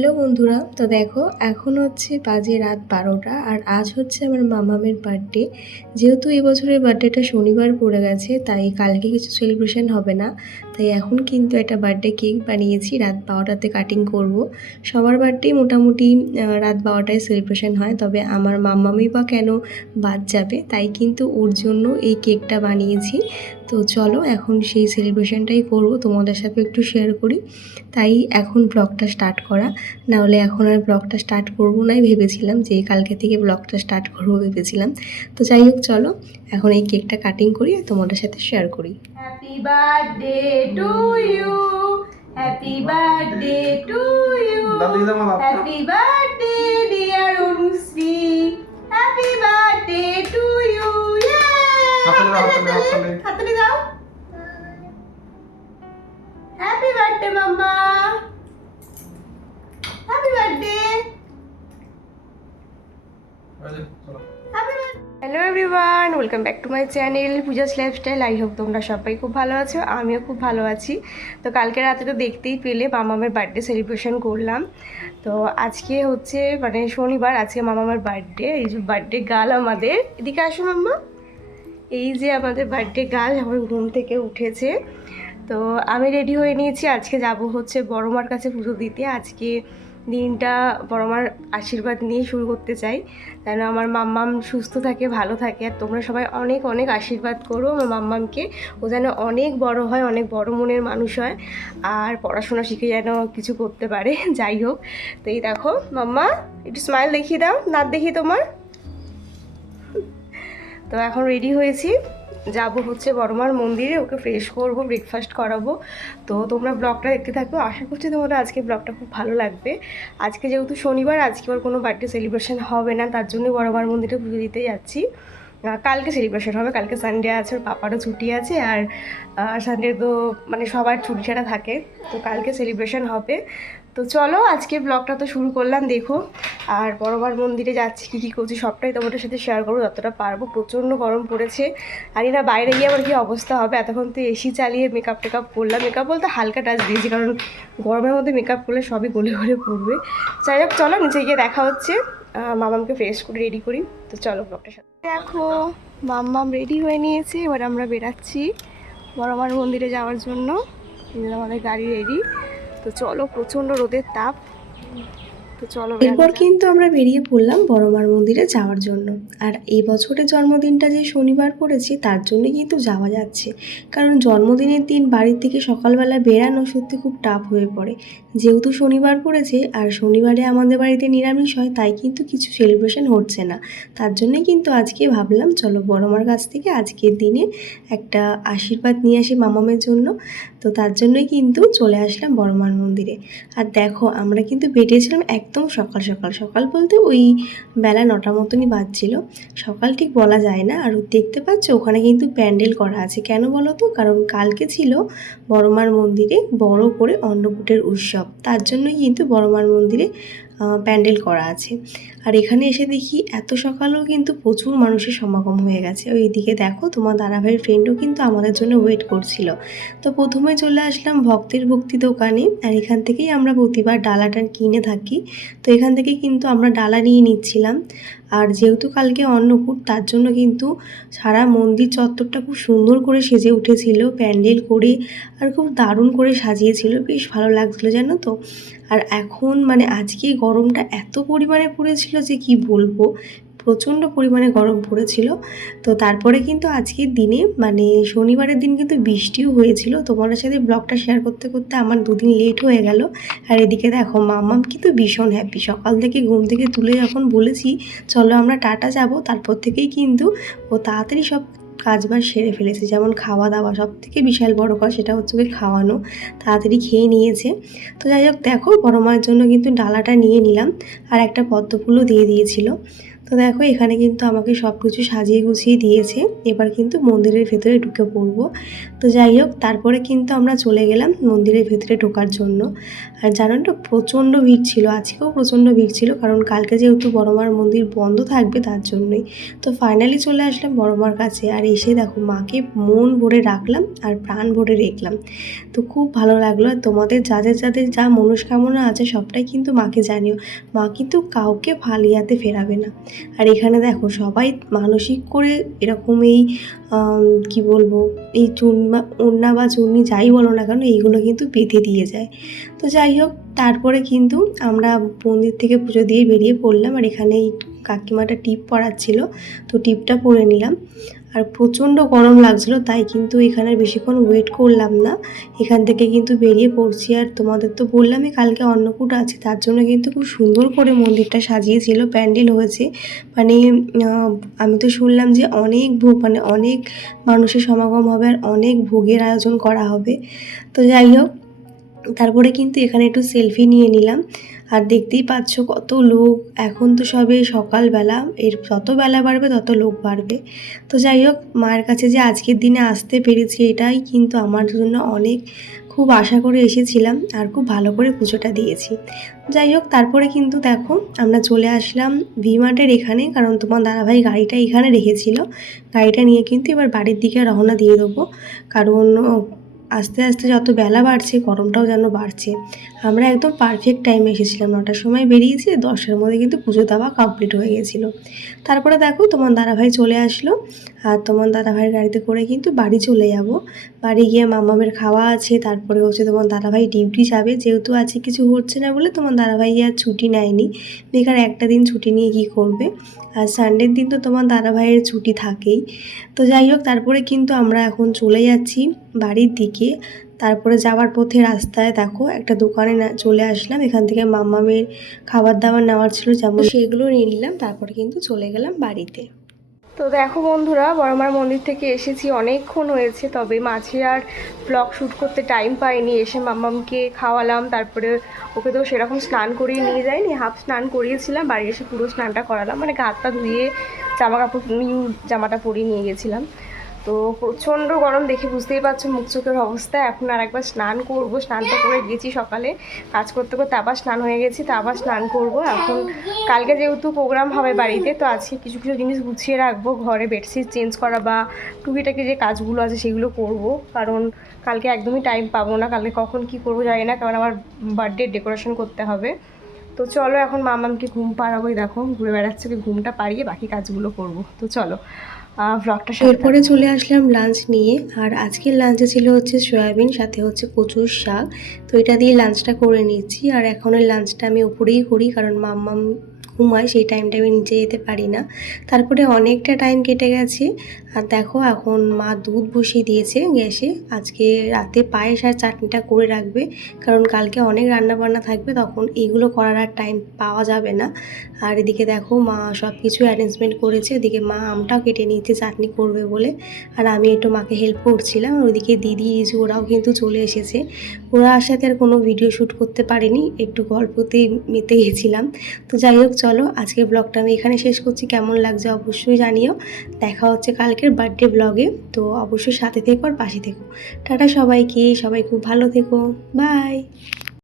Hello বন্ধুরা, তো দেখো এখন হচ্ছে বাজে রাত 12টা আর আজ হচ্ছে আমার মামামের বার্থডে। যেহেতু এবছরের বার্থডেটা শনিবার পড়ে গেছে তাই কালকে কিছু সেলিব্রেশন হবে না, তাই এখন কিন্তু একটা বার্থডে কেক বানিয়েছি। রাত 12টাতে কাটিং করব। সবার বার্থডে মোটামুটি রাত 12টায় সেলিব্রেশন হয়, তবে আমার মামামই বা কেন বাদ যাবে, তাই কিন্তু ওর জন্য এই কেকটা বানিয়েছি। তো চলো এখন সেই সেলিব্রেশনটাই করব, তোমাদের সাথে একটু শেয়ার করি, তাই এখন ব্লগটা স্টার্ট করা। নাহলে এখন আর ব্লগটা স্টার্ট করবো নাই, ভেবেছিলাম যে কালকে থেকে ব্লগটা স্টার্ট করবো ভেবেছিলাম। তো যাই হোক, চলো এখন এই কেকটা কাটিং করি আর তোমাদের সাথে শেয়ার করি। Happy birthday to you, happy birthday to you, happy birthday dear Anushree, happy birthday to you. হাততালি দাও। Happy birthday mamma, happy birthday. Hello everyone, welcome back to my channel Puja's lifestyle. I hope তোমরা সবাই খুব ভালো আছো, আমিও খুব ভালো আছি। তো কালকে রাতে তো দেখতেই পেলে মামামের বার্থডে সেলিব্রেশন করলাম। তো আজকে হচ্ছে মানে শনিবার, আজকে মামামের বার্থডে। এই যে বার্থডে গার্ল আমাদের, এদিকে আসো মাম্মা। এই যে আমাদের বার্থডে গার্ল আমার ঘুম থেকে উঠেছে। তো আমি রেডি হয়ে নিয়েছি, আজকে যাব হচ্ছে বড়মার কাছে পুজো দিতে। আজকে দিনটা বড়মার আশীর্বাদ নিয়ে শুরু করতে চাই, যেন আমার মাম্মাম সুস্থ থাকে, ভালো থাকে। আর তোমরা সবাই অনেক অনেক আশীর্বাদ করো আমার মাম্মামকে, ও যেন অনেক বড় হয়, অনেক বড় মনের মানুষ হয়, আর পড়াশোনা শিখে যেন কিছু করতে পারে। যাই হোক, তো এই দেখো মাম্মা, একটু স্মাইল দেখিয়ে দাও, নাচ দেখি তোমার। তো এখন রেডি হয়েছি, যাব হচ্ছে বড়মার মন্দিরে, ওকে ফ্রেশ করব, ব্রেকফাস্ট করাবো। তো তোমরা ব্লগটা দেখতে থাকো, আশা করছি তোমাদের আজকে ব্লগটা খুব ভালো লাগবে। আজকে যেহেতু শনিবার, আজকে ওর কোনো বার্থডে সেলিব্রেশন হবে না, তার জন্য বড়মার মন্দিরে পুজো দিতে যাচ্ছি। কালকে সেলিব্রেশন হবে, কালকে সানডে আছে, ওর পাপারও ছুটি আছে, আর সানডে তো মানে সবার ছুটি ছাড়া থাকে, তো কালকে সেলিব্রেশন হবে। তো চলো আজকে ব্লগটা তো শুরু করলাম, দেখো। আর বড়মার মন্দিরে যাচ্ছি, কী কী করছি সবটাই তোমাদের সাথে শেয়ার করবো যতটা পারবো। প্রচণ্ড গরম পড়েছে, আর এরা বাইরে গিয়ে আমার কী অবস্থা হবে। এতক্ষণ তো এসি চালিয়ে মেকআপ টেকআপ করলাম, মেকআপ বলতে হালকা টাচ দিয়েছি, কারণ গরমের মধ্যে মেকআপ করলে সবই গলে গলে পড়বে। যাই হোক, চলো নিচে গিয়ে দেখা হচ্ছে, মামামকে ফ্রেশ করে রেডি করি। তো চলো ব্লগটার সাথে দেখো। মাম্মাম রেডি হয়ে নিয়েছে, এবার আমরা বেরাচ্ছি বড়মার মন্দিরে যাওয়ার জন্য। আমাদের গাড়ি রেডি। তো চলো, প্রচণ্ড রোদের তাপ, তো চলো। এরপর কিন্তু আমরা বেরিয়ে পড়লাম বড়মার মন্দিরে যাওয়ার জন্য। আর এই বছরের জন্মদিনটা যে শনিবার পড়েছে তার জন্য কিন্তু যাওয়া যাচ্ছে, কারণ জন্মদিনের দিন বাড়ির থেকে সকালবেলা বেরানো সত্যি খুব টাফ হয়ে পড়ে। যেহেতু শনিবার পড়েছে আর শনিবারে আমাদের বাড়িতে নিরামিষ হয়, তাই কিন্তু কিছু সেলিব্রেশন হচ্ছে না। তার জন্যই কিন্তু আজকে ভাবলাম চলো বড়মার কাছ থেকে আজকের দিনে একটা আশীর্বাদ নিয়ে আসি মামামের জন্য। তো তার জন্যই কিন্তু চলে আসলাম বড়মার মন্দিরে। আর দেখো, আমরা কিন্তু বেরিয়েছিলাম একদম সকাল সকাল, সকাল বলতে ওই বেলা 9টা মতনই বাজছিল, সকাল ঠিক বলা যায় না। আর দেখতে পাচ্ছ ওখানে কিন্তু প্যান্ডেল করা আছে, কেন বলো তো? কারণ কালকে ছিল বড়মার মন্দিরে বড় করে অন্নকূটের উৎসব, তার জন্যই কিন্তু বড়মার মন্দিরে প্যান্ডেল করা আছে। আর এখানে এসে দেখি এত সকালেও কিন্তু প্রচুর মানুষের সমাগম হয়ে গেছে। ওই দিকে দেখো, তোমার দাদাভাইয়ের ফ্রেন্ডও কিন্তু আমাদের জন্য ওয়েট করছিল। তো প্রথমে চলে আসলাম ভক্তের ভক্তি দোকানে, আর এখান থেকেই আমরা প্রতিবার ডালাটা কিনে থাকি। তো এখান থেকে কিন্তু আমরা ডালা নিয়ে নিচ্ছিলাম। আর যেহেতু কালকে অন্নকূট, তার জন্য কিন্তু সারা মন্দির চত্বরটা খুব সুন্দর করে সেজে উঠেছিল প্যান্ডেল করে, আর খুব দারুণ করে সাজিয়েছিল, বেশ ভালো লাগছিলো জানো তো। আর এখন মানে আজকে গরমটা এত পরিমাণে পড়েছিল যে কি বলবো, প্রচণ্ড পরিমাণে গরম পড়েছিল। তো তারপরে কিন্তু আজকের দিনে মানে শনিবারের দিন কিন্তু বৃষ্টিও হয়েছিল। তোমাদের সাথে ব্লগটা শেয়ার করতে করতে আমার 2 দিন লেট হয়ে গেল। আর এদিকে দেখো মাম্মাম কিন্তু ভীষণ হ্যাপি, সকাল থেকে ঘুম থেকে তুলে যখন বলেছি চলো আমরা টাটা যাব, তারপর থেকেই কিন্তু ও তাড়াতাড়ি সব কাজবাজ সেরে ফেলেছে। যেমন খাওয়া দাওয়া, সব থেকে বিশাল বড় কাজ সেটা হচ্ছে ওকে খাওয়ানো, তাড়াতাড়ি খেয়ে নিয়েছে। তো যাই হোক, দেখো বড় মায়ের জন্য কিন্তু ডালাটা নিয়ে নিলাম, আর একটা পদ্ম ফুলও দিয়ে দিয়েছিল। তো তো দেখো এখানে কিন্তু আমাকে সব কিছু সাজিয়ে গুছিয়ে দিয়েছে, এবার কিন্তু মন্দিরের ভেতরে ঢুকে পড়বো। তো যাই হোক, তারপরে কিন্তু আমরা চলে গেলাম মন্দিরের ভেতরে ঢোকার জন্য। আর জানো তো প্রচণ্ড ভিড় ছিল, আজকেও প্রচণ্ড ভিড় ছিল, কারণ কালকে যেহেতু বড়মার মন্দির বন্ধ থাকবে তার জন্যই। তো ফাইনালি চলে আসলাম বড়মার কাছে, আর এসে দেখো মাকে মন ভরে রাখলাম আর প্রাণ ভরে রেখলাম। তো খুব ভালো লাগলো। আর তোমাদের যাদের যাদের যা মনস্কামনা আছে সবটাই কিন্তু মাকে জানিও, মা কিন্তু কাউকে খালি হাতে ফেরাবে না। আর এখানে দেখো সবাই মানসিক করে এরকম এই কি বলবো, এই ওড়না বা চুন্নি যাই বলো না কেন এইগুলো কিন্তু বেঁধে দিয়ে যায়। তো যাই হোক, তারপরে কিন্তু আমরা মন্দির থেকে পুজো দিয়ে বেরিয়ে পড়লাম। আর এখানে এই কাকিমাটা টিপ পরাচ্ছিল, তো টিপটা পরে নিলাম। আর প্রচণ্ড গরম লাগছিলো, তাই কিন্তু এখানে বেশিক্ষণ ওয়েট করলাম না, এখান থেকে কিন্তু বেরিয়ে পড়ছি। আর তোমাদের তো বললামই কালকে অন্নকূট আছে, তার জন্য কিন্তু খুব সুন্দর করে মন্দিরটা সাজিয়েছিল, প্যান্ডেল হয়েছে। মানে আমি তো শুনলাম যে অনেক ভোগ, মানে অনেক মানুষের সমাগম হবে আর অনেক ভোগের আয়োজন করা হবে। তো যাই হোক, তারপরে কিন্তু এখানে একটু সেলফি নিয়ে নিলাম। আর দেখতেই পাচ্ছ কত লোক, এখন তো সবে সকালবেলা, এর যত বেলা বাড়বে তত লোক বাড়বে। তো যাই হোক, মায়ের কাছে যে আজকের দিনে আসতে পেরেছি এটাই কিন্তু আমার জন্য অনেক, খুব আশা করে এসেছিলাম আর খুব ভালো করে পুজোটা দিয়েছি। যাই হোক, তারপরে কিন্তু দেখো আমরা চলে আসলাম ভি-মার্টের এখানে, কারণ তোমার দাদাভাই গাড়িটা এখানে রেখেছিল। গাড়িটা নিয়ে কিন্তু এবার বাড়ির দিকে রওনা দিয়ে দেবো, কারণ আস্তে আস্তে যত বেলা বাড়ছে গরমটাও যেন বাড়ছে। আমরা একদম পারফেক্ট টাইমে এসেছিলাম, 9টার সময় বেরিয়েছি, 10টার মধ্যে কিন্তু পুজো দেওয়া কমপ্লিট হয়ে গেছিলো। তারপরে দেখো তোমার দাদাভাই চলে আসলো, আর তোমার দাদাভাইয়ের গাড়িতে করে কিন্তু বাড়ি চলে যাব। বাড়ি গিয়ে মামামের খাওয়া আছে, তারপরে হচ্ছে তোমার দাদাভাই ডিউটি যাবে, যেহেতু আজকে কিছু হচ্ছে না বলে তোমার দাদাভাই আর ছুটি নেয়নি, বেকার একটা দিন ছুটি নিয়ে কী করবে। আর সানডের দিন তো তোমার দাদাভাইয়ের ছুটি থাকেই। তো যাই হোক, তারপরে কিন্তু আমরা এখন চলে যাচ্ছি বাড়ির দিকে। তারপরে যাওয়ার পথে রাস্তায় দেখো একটা দোকানে চলে আসলাম, এখান থেকে মামামের খাবার দাবার নেওয়ার ছিল, যেমন সেগুলো নিয়ে নিলাম। তারপরে কিন্তু চলে গেলাম বাড়িতে। তো দেখো বন্ধুরা, বড়মার মন্দির থেকে এসেছি, অনেকক্ষণ হয়েছে, তবে মাঝে আর ব্লগ শ্যুট করতে টাইম পাইনি। এসে মাম্মামকে খাওয়ালাম, তারপরে ওকে তো সেরকম স্নান করিয়ে নিয়ে যাইনি, হাফ স্নান করিয়েছিলাম, বাড়ি এসে পুরো স্নানটা করালাম, মানে গা হাতটা ধুয়ে জামা কাপড় নিউ জামাটা পরিয়ে নিয়ে গেছিলাম। তো প্রচণ্ড গরম, দেখে বুঝতেই পারছো মুখ চোখের অবস্থা। এখন আর একবার স্নান করবো, স্নান তো করে গেছি সকালে, কাজ করতে করতে আবার স্নান হয়ে গেছি, তো আবার স্নান করব এখন। কালকে যেহেতু প্রোগ্রাম হবে বাড়িতে, তো আজকে কিছু কিছু জিনিস গুছিয়ে রাখবো, ঘরে বেডশিট চেঞ্জ করা বা টুকিটাকি যে কাজগুলো আছে সেগুলো করব, কারণ কালকে একদমই টাইম পাবো না। কালকে কখন কি করবো জানি না, কারণ আমার বার্থডে ডেকোরেশন করতে হবে। তো চলো এখন মামামকে ঘুম পাড়াবোই, দেখো ঘুরে বেড়াচ্ছে, ওকে ঘুমটা পাড়িয়ে বাকি কাজগুলো করব। তো চলো ব্লগটা। এরপরে চলে আসলাম লাঞ্চ নিয়ে, আর আজকের লাঞ্চে ছিল হচ্ছে সয়াবিন, সাথে হচ্ছে কচুর শাক। তো এটা দিয়ে লাঞ্চটা করে নিচ্ছি। আর এখনের লাঞ্চটা আমি উপরেই করি, কারণ মাম্মাম ঘুমায়, সেই টাইমটা আমি নিচে যেতে পারি না। তারপরে অনেকটা টাইম কেটে গেছে। আর দেখো এখন মা দুধ বসিয়ে দিয়েছে গ্যাসে, আজকে রাতে পায়েস আর চাটনিটা করে রাখবে, কারণ কালকে অনেক রান্নাবান্না থাকবে, তখন এইগুলো করার আর টাইম পাওয়া যাবে না। আর এদিকে দেখো মা সব কিছু অ্যারেঞ্জমেন্ট করেছে, এদিকে মা আমটাও কেটে নিয়েছে চাটনি করবে বলে, আর আমি একটু মাকে হেল্প করছিলাম। আর ওইদিকে দিদি ইজু ওরাও কিন্তু চলে এসেছে, ওরা আসাতে আর কোনো ভিডিও শ্যুট করতে পারিনি, একটু গল্পতেই মেতে গেছিলাম। তো যাই হোক, চলো আজকের ব্লগটা আমি এখানে শেষ করছি, কেমন লাগছে অবশ্যই জানিও। দেখা হচ্ছে কালকের বার্থডে ব্লগে, তো অবশ্যই সাথে থেকো আর পাশে থেকো। টাটা সবাইকে, সবাই খুব ভালো থেকো, বাই।